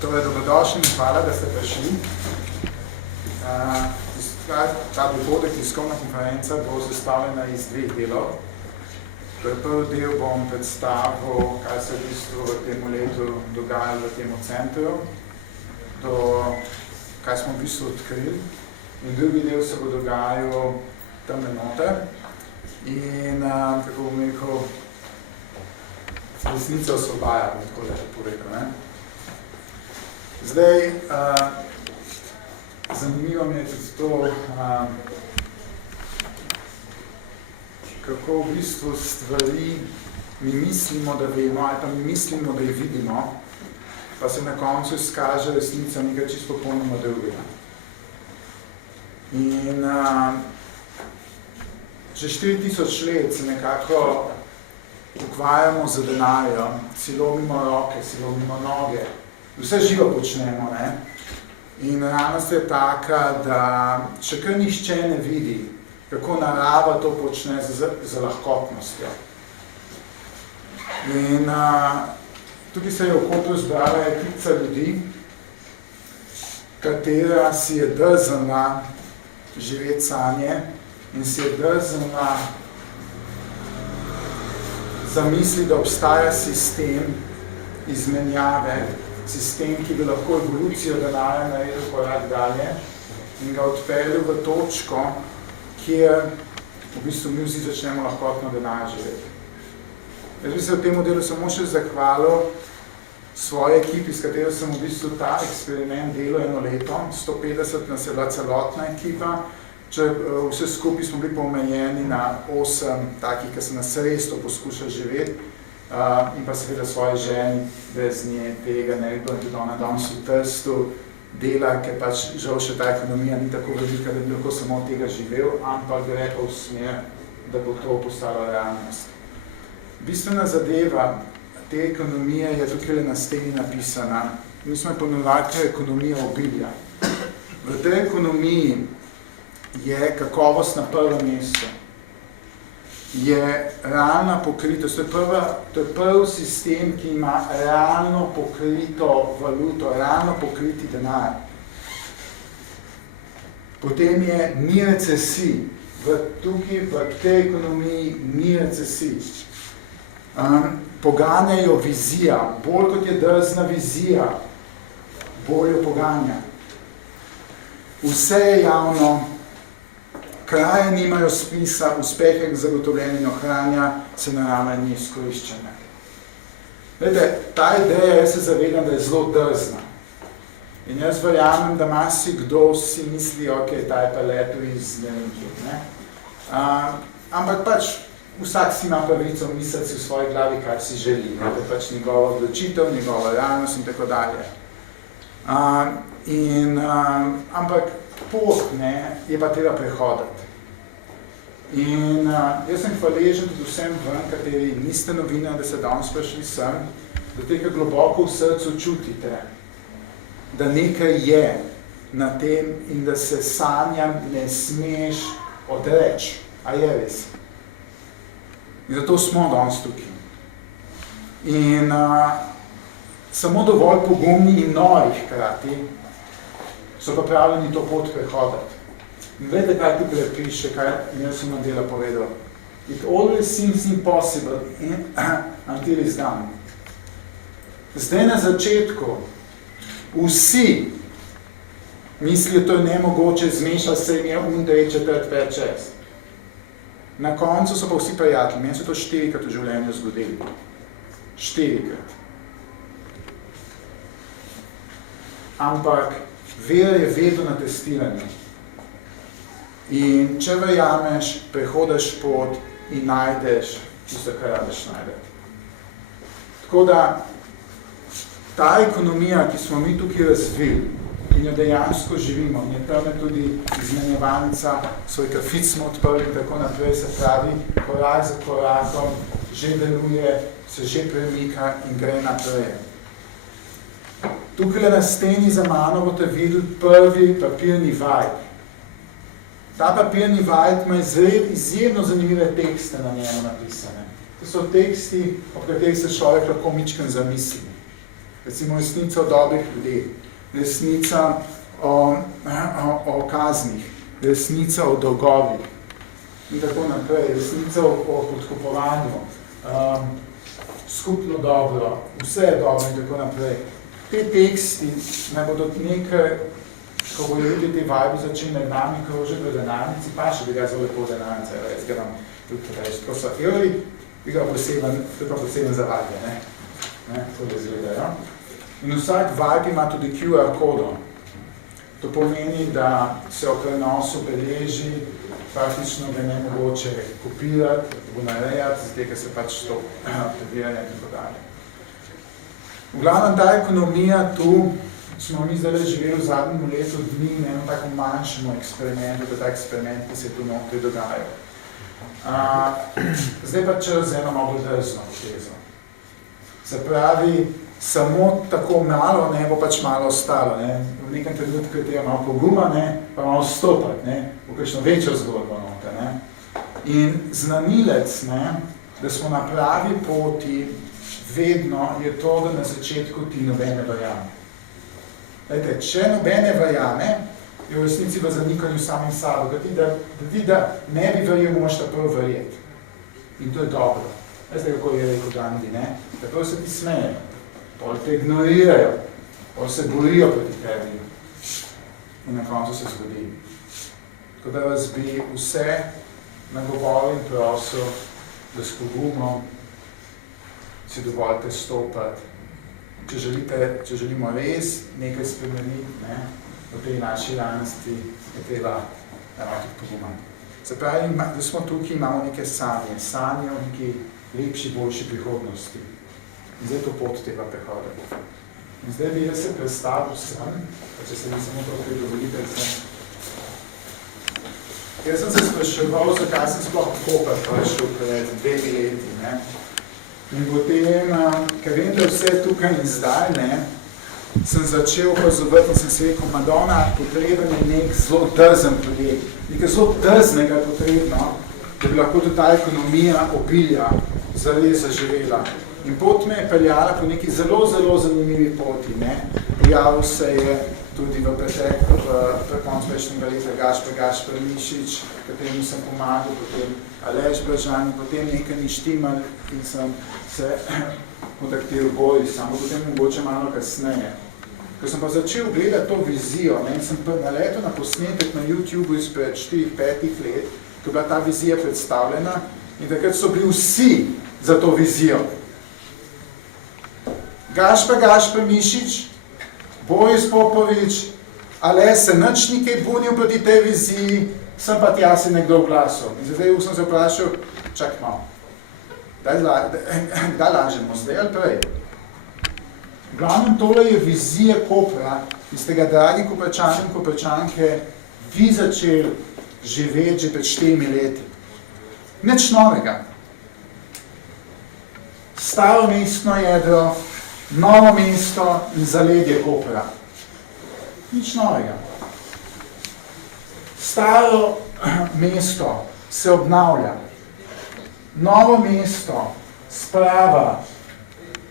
Torej, dobrodošli in hvala, da ste prišli. Ta dogodek, tiskovna konferenca, bo sestavljena iz dveh delov. Prvi del bom predstavil, kaj se v bistvu v tem letu dogajalo v tem centru, kaj smo v bistvu odkrili. In drugi del se bo dogajal tam noter. In, kako bom rekel, resnica osvobaja, bom tako lepo povedal, ne? Zdaj, zanimivo mi je tudi to, kako v bistvu stvari mi mislimo, da vemo, ali pa mi mislimo, da jih vidimo, pa se na koncu izkaže resnica nekaj čisto popolnoma drugega. In že 4000 let se nekako ukvarjamo z denarjem, si lomimo roke, si lomimo noge, vse živo počnemo, ne? In realnost je taka, da še kar nihče ne vidi, kako narava to počne z lahkotnostjo. In tukaj se je v Kopru zbrala ekica ljudi, katera si je drznila živeti sanje in si je drznila zamisli, da obstaja sistem izmenjave, sistem, ki bi lahko evolucijo denarja naredil korak dalje in ga odpeljal v točko, kjer v bistvu mi vsi začnemo lahkotno denar živeti. Jaz bi se v tem modelu samo še zahvalil svoji ekipi, s katero sem v bistvu ta eksperiment delal eno leto, 150 nas je bila celotna ekipa, če vse skupaj smo bili pomejeni na 8 takih, ki so nas res to poskušali živeti, in pa seveda svoje ženi, brez nje tega ne bi bilo, in tudi ona danes v Trstu dela, ker pač žal še ta ekonomija ni tako velika, da bi lahko samo od tega živel, ampak gre pa v smer, da bo to postalo realnost. Bistvena zadeva te ekonomije je tukaj na steni napisana. Mi smo ponovili ekonomija obilja. V tej ekonomiji je kakovost na prvem mestu. Je realna pokritost, to je prvi sistem, ki ima realno pokrito valuto, realno pokriti denar. Potem je ni recesij, tukaj v tej ekonomiji ni recesij. Poganjajo vizija, bolj kot je drzna vizija, bolj jo poganja. Vse je javno, kraje nimajo spisa, uspehe zagotovljeni in ohranja se narava ni izkoriščena. Glede, ta ideja, jaz se zavedam, da je zelo drzna. In jaz verjamem, da marsikdo si misli, ok, ta je pa leto iz ne. Ampak pač vsak si ima pravico misliti v svoji glavi, kar si želi. To je pač njegova odločitev, njegova realnost in tako dalje. Ampak pot je pa treba prehoditi. In jaz sem hvaležen tudi vsem ven, kateri niste novinar, da se danes prišli sem, da tega globoko v srcu čutite, da nekaj je na tem in da se sanjam ne smeš odreči. A je res? In zato smo danes tukaj. In samo dovolj pogumni in nori hkrati so pa pravljeni to pot prehoditi. In vedete, kaj tukaj piše, kaj Nelson Mandela povedal. It always seems impossible until it's done. Zdaj na začetku vsi mislijo, to je nemogoče, zmešali se jim je dej četrt, pet, šest. Na koncu so pa vsi prijatelji. Meni se to 4-krat v življenju zgodilo. 4-krat. Ampak vera je vedno na testiranju. In če verjameš, prehodiš pot in najdeš tisto, kar rabiš najdeti. Tako da ta ekonomija, ki smo mi tukaj razvili in jo dejansko živimo, in je tam tudi izmenjevalnica, svoj kafic smo odprli in tako naprej, se pravi, korak za korakom že deluje, se že premika in gre naprej. Tukaj na steni za mano boste videli prvi papirni vajd. Ta papirni vajd ima izjemno zanimive tekste na njemu napisane. To so teksti, o katerih se človek lahko mičken zamisli. recimo resnica o dobrih ljudeh, resnica o kaznih, resnica o dolgovih in tako naprej, resnica o podkupovanju, skupno dobro, vse je dobro in tako naprej. Te teksti naj bodo nekaj, ko bodo ljudi te vibe začeli med nami krožiti v denarnici, pa še bi ga zelo lepo denarnice, jaz ga vam tudi reči, ko so evri, bi ga poseben za vadje, ne, to da izgledajo. In vsak vibe ima tudi QR kodo. To pomeni, da se o prenosu beleži, praktično ga ne mogoče kopirati, narejati, zato ker se pač to preverjanje in tako dalje. V glavnem, ta ekonomija tu, smo mi zdaj živeli v zadnjem letu dni na enem tako manjšemu eksperimentu, da ta eksperiment, ki se tu notri dogajajo. Zdaj pa čez eno malo drzno tezo. Se pravi, samo tako malo, ne, bo pač malo ostalo, ne. V nekem trenutku je treba malo poguma, ne, pa malo stopati, ne, v kakšno večjo zgodbo noter, ne. In znanilec, ne, da smo na pravi poti, vedno je to, da na začetku ti nobene verjame. Lejte, če nobene verjame, je v resnici v zanikanju samim sabo, da ne bi verjel, moraš ta prv verjeti. In to je dobro. Veste, kako je rekel Gandhi, ne? Da prv se ti smeje, pol te ignorirajo, pol se borijo proti tebi in na koncu se zgodi. Tako da vas bi vse nagovoril in prosil, da s pogumom si dovolite stopati. Če želimo res nekaj spremeniti, ne, v tej naši realnosti, je treba tudi poguma. Se pravi, da smo tukaj, imamo neke sanje o neki lepši, boljši prihodnosti. In zdaj to pot tega prehoda. In zdaj bi jaz se predstavil sem, pa če se mi samo to dovolite, jaz sem se spraševal, zakaj sem sploh Koper prišel pred 2 leti, ne. In potem, ker vem, da vse tukaj in zdaj, ne, sem začel opazovati in sem si rekel, Madonna, potreben je nek zelo drzen projekt. Nekaj zelo drznega je potrebno, da bi lahko tudi ta ekonomija obilja zares zaživela. In pot me je peljala po neki zelo, zelo zanimivi poti, ne. Pojavil se je tudi v koncu prejšnjega leta Gašper Mišič, kateremu sem pomagal, potem Aleš Bržan in potem nekaj ni štimal in sem se kontaktiral bolj, samo potem mogoče malo kasneje. Ko sem pa začel gledati to vizijo, ne, in sem naletel na posnetek na YouTubeu izpred 4-5 let, ko je bila ta vizija predstavljena in takrat so bili vsi za to vizijo. Gašper Mišič, Boris Popovič, Aleš se nič nikaj bunil proti tej viziji, sem pa tja si nekdo glasil. In zdaj sem se vprašal, čak malo, da lažemo, zdaj ali prej. V glavnem, tole je vizija Kopra, ki ste ga, dragi Koprčani in Koprčanke, vi začeli živeti že pred 4 leti. Nič novega. Staro mestno jedro, novo mesto in zaledje Kopra. Nič novega. Staro mesto se obnavlja. Novo mesto sprava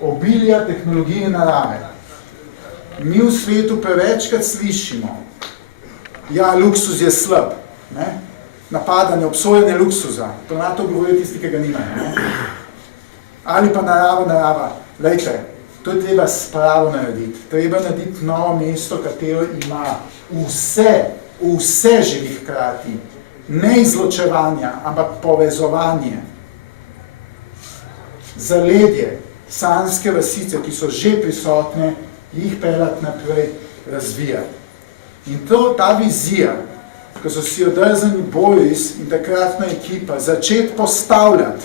obilja tehnologije narave. Mi v svetu prevečkrat slišimo, ja, luksuz je slab, ne? Napadanje, obsojanje luksuza, to na to govorijo tisti, ki ga nimajo, ne? Ali pa narava. Lejte, to je treba spravo narediti. Treba narediti novo mesto, katero ima vse živi hkrati. Ne izločevanja, ampak povezovanje. Zaledje, sanske vasice, ki so že prisotne, jih peljati naprej, razvijati. In ta vizija, ko so si odrznili Boris in takratna ekipa začeti postavljati,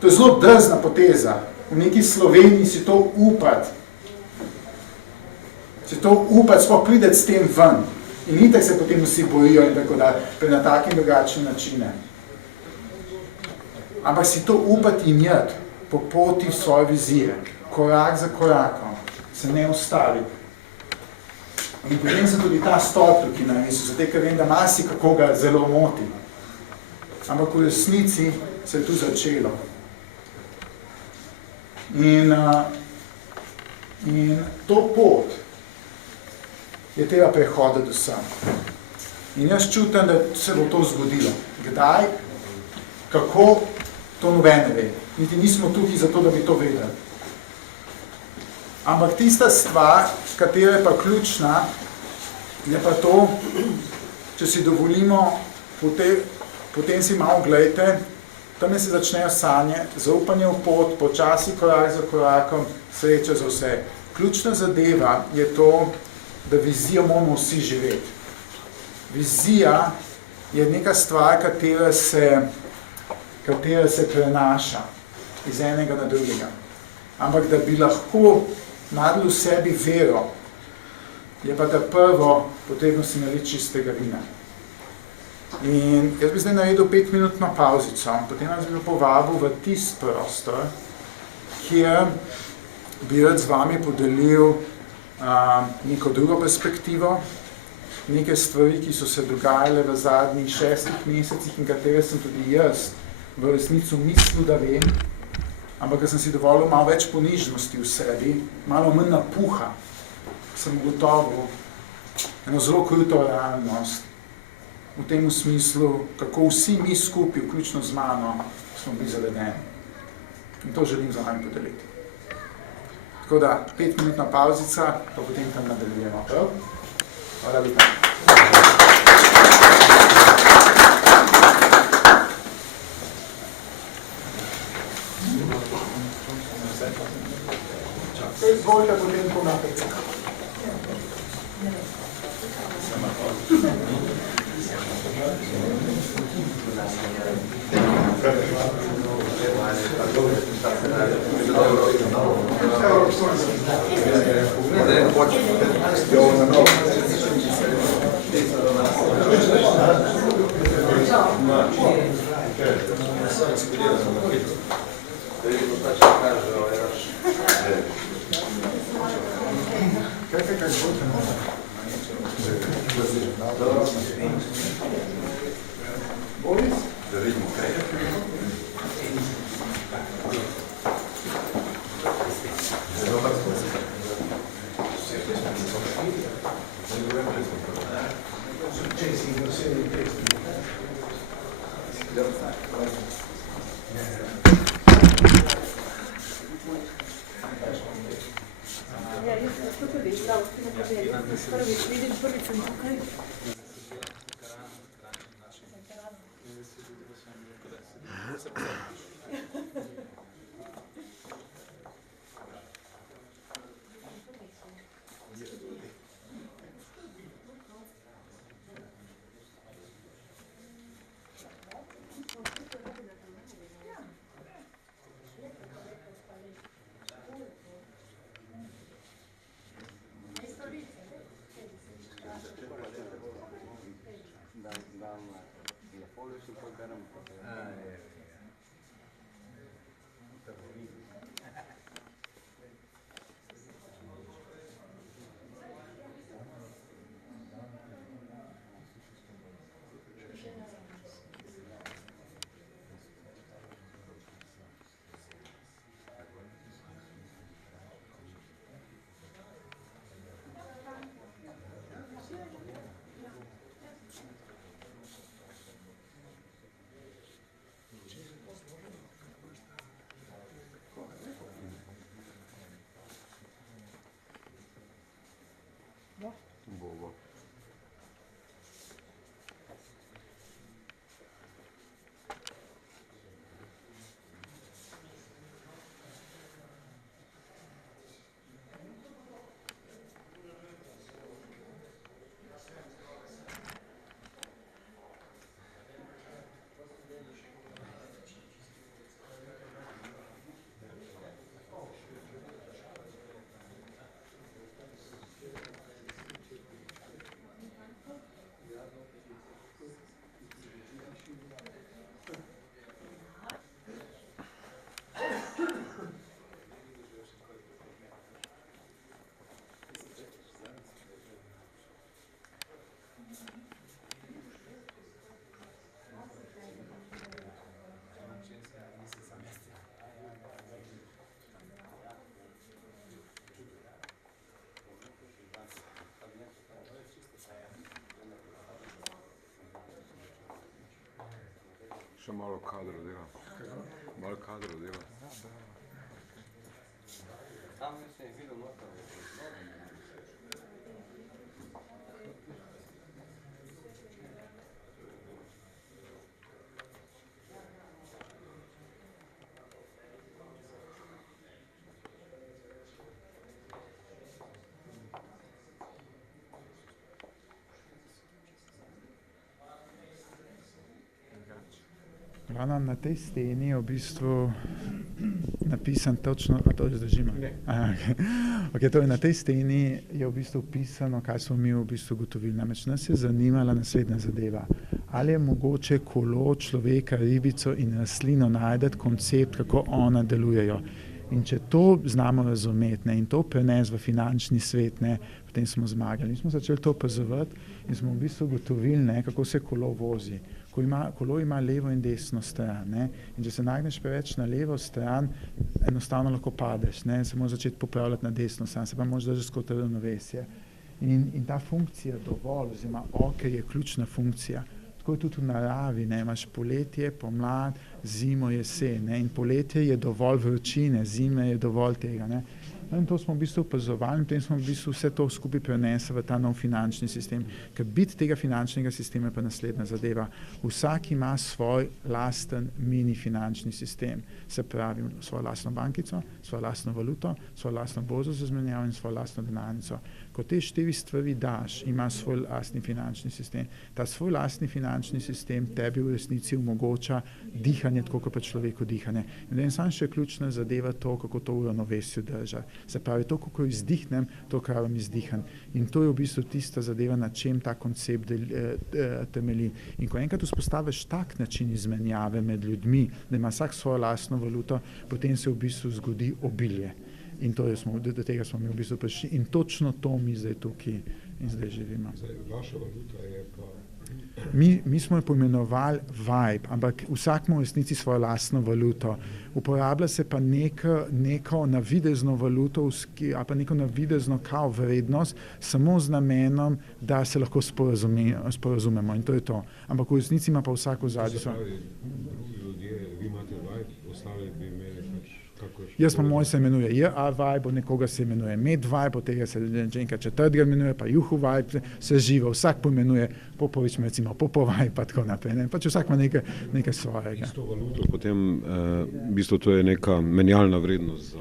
to je zelo drzna poteza, v neki Sloveniji si to upati, sploh prideti s tem ven. In itak se potem vsi bojijo in tako dalje, na take in drugačne načine. Ampak si to upati in jeti po poti svoje vizije, korak za korakom, se ne ustavi. In potem se tudi ta stolp tukaj narisal, zato ker vem, da kako ga zelo moti. Ampak v resnici se je tu začelo. In In to pot je treba prehoditi do sem. In jaz čutim, da se bo to zgodilo. Kdaj? Kako? To noben ne ve. Niti nismo tukaj zato, da bi to vedeli. Ampak tista stvar, katera je pa ključna, je pa to, če si dovolimo, potem si malo gledajte, tam se začnejo sanje, zaupanje v pot, počasi korak za korakom, sreča za vse. Ključna zadeva je to, da vizijo moramo vsi živeti. Vizija je neka stvar, katera se prenaša iz enega na drugega. Ampak da bi lahko naredili v sebi vero, je pa da prvo potrebno si naliti čistega vina. In jaz bi zdaj naredil 5-minutno pauzico, potem vas bi povabil v tist prostor, kjer bi rad z vami podelil neko drugo perspektivo, neke stvari, ki so se dogajale v zadnjih 6 mesecih in katere sem tudi jaz v resnicu mislil, da vem, ampak sem si dovolil malo več ponižnosti v sebi, malo manj napuha, sem ugotovil eno zelo kruto realnost v tem smislu, kako vsi mi skupaj, vključno z mano, smo bili zavedeni. In to želim za vami podeliti. Tako da, 5-minutna pauzica, pa potem tam nadaljujemo. Hvala lepa. Izvolite potem po naprej. Boris? Da vidimo kaj. Prvič sem tukaj. Bogo. še malo kadro dela. Malo kadro dela. Tam se je videl noter. Na tej steni je v bistvu napisan točno, a to zdržimo? Okay, torej na tej steni je v bistvu pisano, kaj smo mi v bistvu ugotovili. Namreč nas je zanimala naslednja zadeva. Ali je mogoče kolo, človeka, ribico in rastlino najdeti koncept, kako ona delujejo. In če to znamo razumeti, ne, in to prenesti v finančni svet, ne, potem smo zmagali. In smo začeli to opazovati in smo v bistvu ugotovili, ne, kako se kolo vozi. Kolo ima levo in desno stran, ne, in če se nagneš preveč na levo stran, enostavno lahko padeš, ne, se moraš začeti popravljati na desno stran, se pa moraš držati skozi ravnovesje. In ta funkcija dovolj, oziroma okej je ključna funkcija. Tako je tudi v naravi, ne, imaš poletje, pomlad, zimo, jesen, ne, in poletje je dovolj vročine, zime je dovolj tega, ne. No, in to smo v bistvu opazovali, in potem smo v bistvu vse to skupaj prenesli v ta nov finančni sistem. Ker bit tega finančnega sistema je pa naslednja zadeva. Vsak ima svoj lasten mini finančni sistem. Se pravi, svojo lastno bankico, svojo lastno valuto, svojo lastno borzo za izmenjavo in svojo lastno denarnico. Ko te 4 stvari daš, ima svoj lastni finančni sistem. Ta svoj lastni finančni sistem tebi v resnici omogoča dihanje, tako kot pa človeku dihanje. In da je samo še ključna zadeva to, kako to v ravnovesju držati. Se pravi, to, kako izdihnem, to, kar vam izdiham. In to je v bistvu tista zadeva, na čem ta koncept temelji. In ko enkrat vzpostaviš tak način izmenjave med ljudmi, da ima vsak svojo lastno valuto, potem se v bistvu zgodi obilje. In do tega smo mi v bistvu prišli. In točno to mi zdaj tukaj in zdaj živimo. Vaša valuta je pa... Mi smo jo poimenovali vibe, ampak vsak ima v resnici svojo lastno valuto. Uporablja se pa neko navidezno valuto ali pa neko navidezno kao vrednost samo z namenom, da se lahko sporazumemo in to je to. Ampak v resnici ima pa vsak v zadnji svoj. Drugi ljudje, vi imate vibe, ostali bi imeli pač kakoš... Jaz pa moj se imenuje J-A-Vibe, od nekoga se imenuje Med-Vibe, od tega se enkrat četrtega imenuje, pa Juhu-Vibe, se živa, vsak poimenuje Popovič, recimo Popo-Vibe, pa tako naprej. Ne? Pač vsak ima nekaj svojega. Isto valuto, potem v bistvu to je neka menjalna vrednost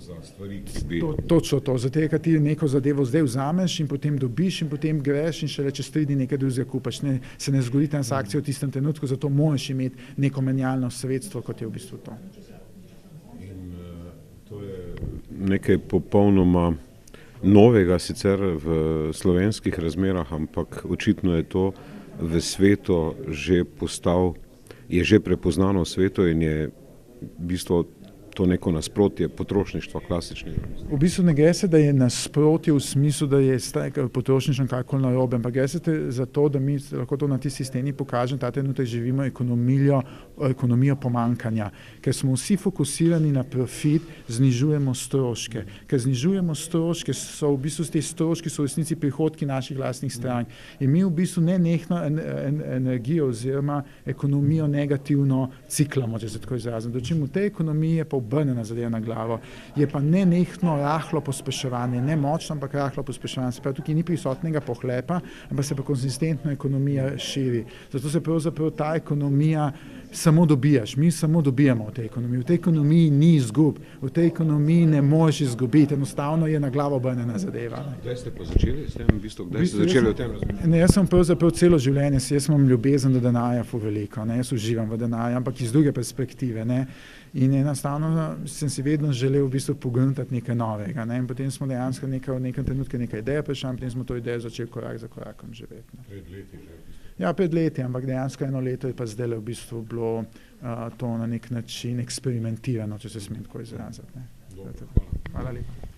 za stvari, ki bi... Točno to, zato ker ti neko zadevo zdaj vzameš in potem dobiš in potem greš in šele čez 3 dni nekaj drugega kupaš. Se ne zgodi transakcija v tistem trenutku, zato moraš imeti neko menjalno sredstvo, kot je v bistvu to. To je nekaj popolnoma novega sicer v slovenskih razmerah, ampak očitno je to v svetu že je že prepoznano v svetu in je v bistvu to neko nasprotje potrošništva klasičnega. V bistvu ne gre se, da je nasprotje v smislu, da je potrošništvo kakoli narobe, ampak gre se za to, da mi lahko to na tisti steni pokažem, ta trenutek živimo ekonomijo pomankanja. Ker smo vsi fokusirani na profit, znižujemo stroške. Ker znižujemo stroške, so v bistvu te stroški so v resnici prihodki naših lastnih strank. In mi v bistvu nenehno energijo oziroma ekonomijo negativno ciklamo, če se tako izrazim. Dočim v tej ekonomiji je pa obrnjena zadeva na glavo. Je pa nenehno rahlo pospeševanje, ne močno, ampak rahlo pospeševanje. Se pravi, tukaj ni prisotnega pohlepa, ampak se pa konsistentno ekonomija širi. Zato se pravzaprav ta ekonomija samo dobijaš. Mi samo dobijamo v tej ekonomiji. V tej ekonomiji ni izgub. V tej ekonomiji ne moreš izgubiti. Enostavno je na glavo obrnjena zadeva. Kdaj ste pa začeli s tem? Kdaj ste začeli o tem razmišljati? Jaz sem pravzaprav celo življenje, jaz imam ljubezen do denarja veliko, ne? Jaz uživam v denarju, ampak iz druge perspektive. Ne? In enostavno sem si vedno želel v bistvu pogruntati nekaj novega. Ne? In potem smo dejansko v nekem trenutku nekaj ideje prišli, potem smo to idejo začeli korak za korakom živeti. Ne? Pred leti že. Ja, 5 leti, ampak dejansko 1 leto je pa zdaj v bistvu bilo to na nek način eksperimentirano, če se smem tako izraziti. Dobro, Hvala lepa.